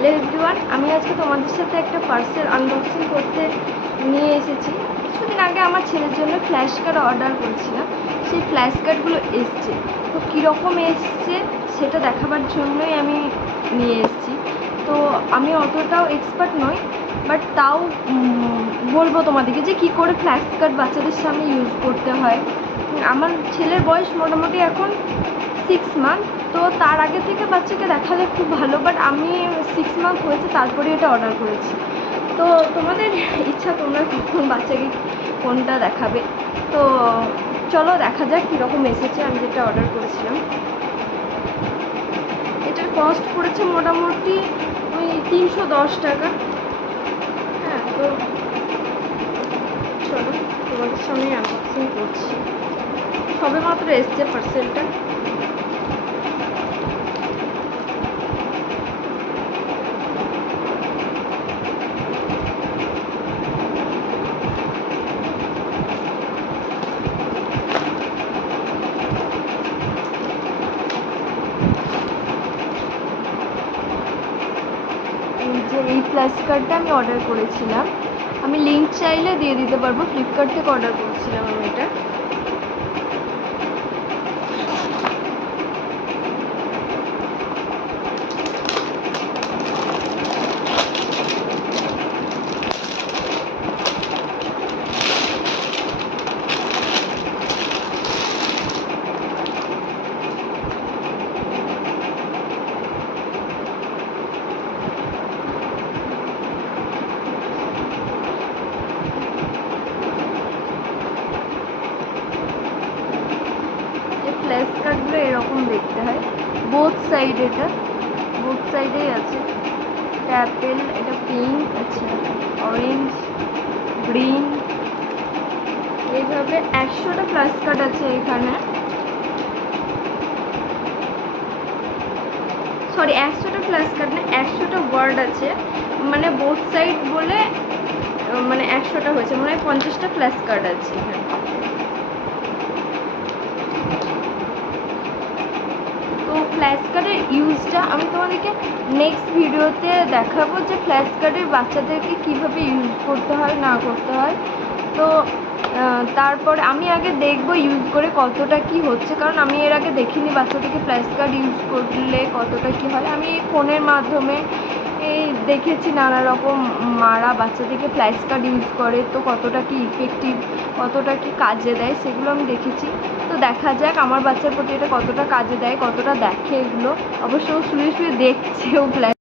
Hello everyone, আমি আজকে তোমাদের সাথে একটা পার্সেল আনবক্সিং করতে নিয়ে এসেছি। কিছুদিন আগে আমার ছেলের জন্য ফ্ল্যাশ কার্ড অর্ডার করেছিলাম, সেই ফ্ল্যাশ কার্ডগুলো এসছে। তো কীরকম এসছে সেটা দেখাবার জন্যই আমি নিয়ে এসেছি। তো আমি অতটাও এক্সপার্ট নই, বাট তাও বলবো তোমাদেরকে যে কী করে ফ্ল্যাশ কার্ড বাচ্চাদের সামনে ইউজ করতে হয়। আমার ছেলের বয়স মোটামুটি এখন 6 মান্থ, তো তার আগে থেকে বাচ্চাকে দেখালে খুব ভালো, বাট আমি 6 মান্থ হয়েছে তারপরে এটা অর্ডার করেছি। তো তোমাদের ইচ্ছা, তোমরা কখন বাচ্চাকে কোনটা দেখাবে। তো চলো দেখা যাক কীরকম এসেছে আমি যেটা অর্ডার করেছিলাম। এটার কস্ট পড়েছে মোটামুটি ওই 310 টাকা। হ্যাঁ, তো চলো তোমাদের সামনে আনবক্সিং করছি। সবে মাত্র এসছে পার্সেলটা। যে এই ফ্ল্যাশ কার্ডটা আমি অর্ডার করেছিলাম, আমি লিঙ্ক চাইলে দিয়ে দিতে পারবো। ফ্লিপকার্ট থেকে অর্ডার করেছিলাম আমি এটা। ফ্ল্যাশ কার্ডগুলো এরকম দেখতে হয়, বোথ সাইড, এটা বোথ সাইডেই আছে। এটা অ্যাপেল, এটা পিঙ্ক, আচ্ছা অরেঞ্জ, গ্রিন, এইভাবে 100টা ফ্ল্যাশ কার্ড আছে এখানে। সরি, 100টা ফ্ল্যাশ কার্ড না, 100টা ওয়ার্ড আছে, মানে বোথ সাইড বলে মানে 100টা হয়েছে, মনে হয় 50টা ফ্ল্যাশ কার্ড আছে এখানে। তো ফ্ল্যাশ কার্ডের ইউজটা আমি তোমাদেরকে নেক্সট ভিডিওতে দেখাবো, যে ফ্ল্যাশ কার্ডের বাচ্চাদেরকে কীভাবে ইউজ করতে হয় না করতে হয়। তো তারপরে আমি আগে দেখবো ইউজ করে কতটা কি হচ্ছে, কারণ আমি এর আগে দেখিনি বাচ্চাদেরকে ফ্ল্যাশ কার্ড ইউজ করলে কতটা কি হয়। আমি ফোনের মাধ্যমে দেখেছি নানা রকম মারা বাচ্চাদেরকে ফ্ল্যাশ কার্ড ইউজ করে, তো কতটা কি ইফেক্টিভ, কতটা কি কাজে দেয় সেগুলো আমি দেখেছি। তো দেখা যাক আমার বাচ্চার প্রতি এটা কতটা কাজে দেয়, কতটা দেখে এগুলো। অবশ্য শুয়ে শুয়ে দেখছেও ফ্ল্যাশ